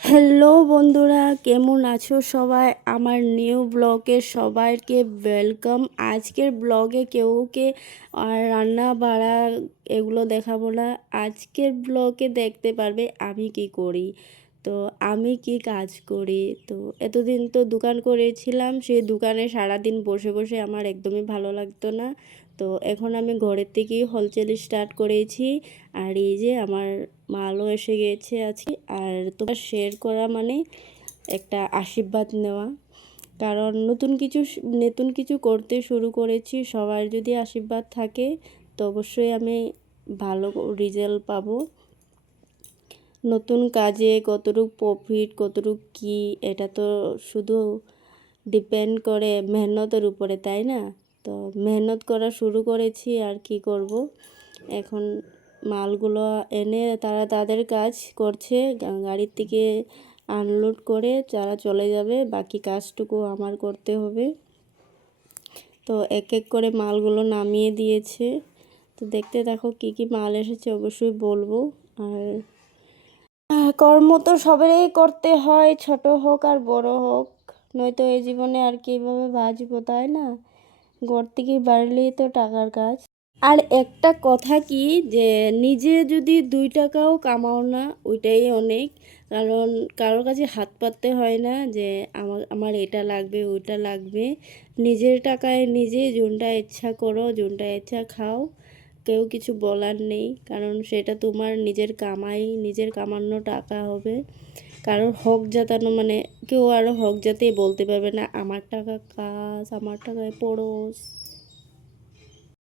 Hello বন্ধুরা, কেমন আছো সবাই? আমার নিউ ব্লগে সবাইকে ওয়েলকাম আজকের ব্লগে কেউকে রান্না বাড়া এগুলো দেখাবো না। আজকের ব্লগে দেখতে পারবে আমি কি করি। তো আমি কি কাজ করি? তো এতদিন তো দোকান করেছিলাম সেই দোকানে সারাদিন বসে বসে আমার একদমই ভালো লাগতো না। তো এখন আমি ঘরের থেকেই হলচেল স্টার্ট করেছি। আর এই যে আমার মালও এসে গিয়েছে আজকে। আর তোমার শেয়ার করা মানে একটা আশীর্বাদ নেওয়া। কারণ নতুন কিছু নতুন কিছু করতে শুরু করেছি, সবার যদি আশীর্বাদ থাকে, তো অবশ্যই আমি ভালো রেজাল্ট পাবো। নতুন কাজে কতটুক প্রফিট কতটুক কি, এটা তো শুধু ডিপেন্ড করে মেহনতের উপরে, তাই না? তো মেহনত করা শুরু করেছি, আর কি করব? এখন মালগুলো এনে তারা তাদের কাজ করছে গাড়ির থেকে আনলোড করে যারা চলে যাবে, বাকি কাজটুকু আমার করতে হবে। তো এক এক করে মালগুলো নামিয়ে দিয়েছে। তো দেখতে দেখো কি কি মাল এসেছে, অবশ্যই বলব। আর কর্ম তো সবারই করতে হয়, ছোট হোক আর বড় হোক। নয়তো এই জীবনে আর কীভাবে বাঁচবো, তাই না? ঘর থেকে বাড়লেই তো টাকার কাজ। আর একটা কথা কি, যে নিজে যদি দুই টাকাও কামাও না, ওইটাই অনেক। কারণ কারোর কাছে হাত পাততে হয় না যে আমার আমার এটা লাগবে, ওইটা লাগবে। নিজের টাকায় নিজে যোনটা ইচ্ছা করো যোনটা ইচ্ছা খাও। কেউ কিছু বলার নেই। কারণ সেটা তোমার নিজের কামাই, নিজের কামানো টাকা হবে। কারোর হক জাতানো মানে কেউ আরও হক জাতে বলতে পারবে না, আমার টাকা কাজ, আমার টাকায় পড়োস।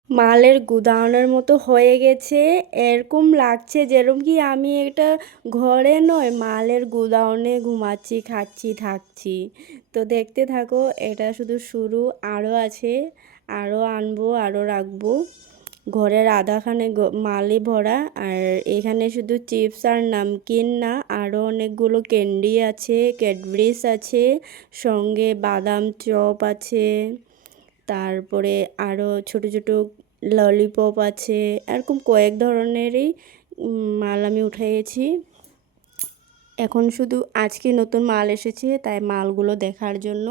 মালের গুদাউনের মতো হয়ে গেছে। এরকম লাগছে যেরকম কি আমি একটা ঘরে নয়, মালের গুদাউনে ঘুমাচ্ছি, খাচ্ছি, থাকছি। তো দেখতে থাকো, এটা শুধু শুরু আরও আছে আরও আনব আরও রাখব। ঘরের আধাখানে মালি ভরা, আর এখানে শুধু চিপস আর নামকিন না আরও অনেকগুলো ক্যান্ডি আছে, ক্যাডবেরিস আছে, সঙ্গে বাদাম চপ আছে, তারপরে আরও ছোট ছোট ললিপপ আছে, এরকম কয়েক ধরনেরই মাল আমি উঠাইয়েছি। এখন শুধু আজকে নতুন মাল এসেছে, তাই মালগুলো দেখার জন্য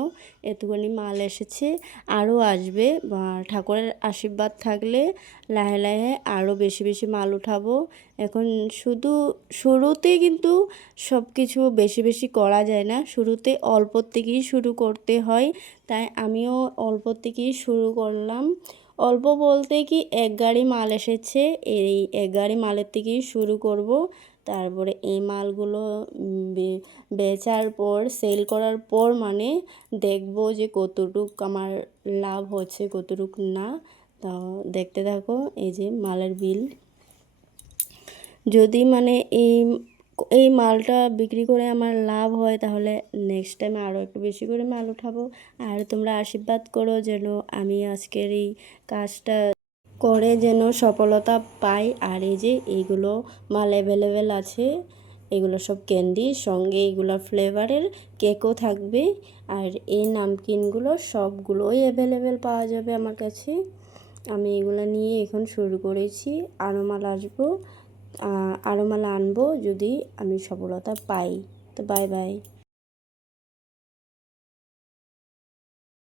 এতগুলি মাল এসেছে। আরও আসবে ঠাকুরের আশীর্বাদ থাকলে লাহে লাহে আরও বেশি বেশি মাল উঠাবো। এখন শুধু, শুরুতে কিন্তু সব কিছু বেশি বেশি করা যায় না, শুরুতে অল্প থেকেই শুরু করতে হয়। তাই আমিও অল্প থেকেই শুরু করলাম। অল্প বলতে কি, এক গাড়ি মাল এসেছে, এই এক গাড়ি মালের থেকেই শুরু করব। তারপরে এই মালগুলো বেচার পর সেল করার পর মানে দেখব যে কতটুক আমার লাভ হচ্ছে, কতটুক না। তা দেখতে থাকো, এই যে মালের বিল যদি মানে এই এই মালটা বিক্রি করে আমার লাভ হয়, তাহলে নেক্সট টাইম আরও একটু বেশি করে মাল উঠাবো। আর তোমরা আশীর্বাদ করো যেন আমি আজকের এই কাজটা করে যেন সফলতা পাই। আর এই যে এইগুলো মাল অ্যাভেলেবেল আছে, এগুলো সব ক্যান্ডি, সঙ্গে এইগুলো ফ্লেভারের কেকও থাকবে। আর এই নামকিনগুলো সবগুলোই অ্যাভেলেবেল পাওয়া যাবে আমার কাছে। আমি এগুলো নিয়ে এখন শুরু করেছি। আরও মাল আসব আরও মাল আনব যদি আমি সফলতা পাই। তো বাই বাই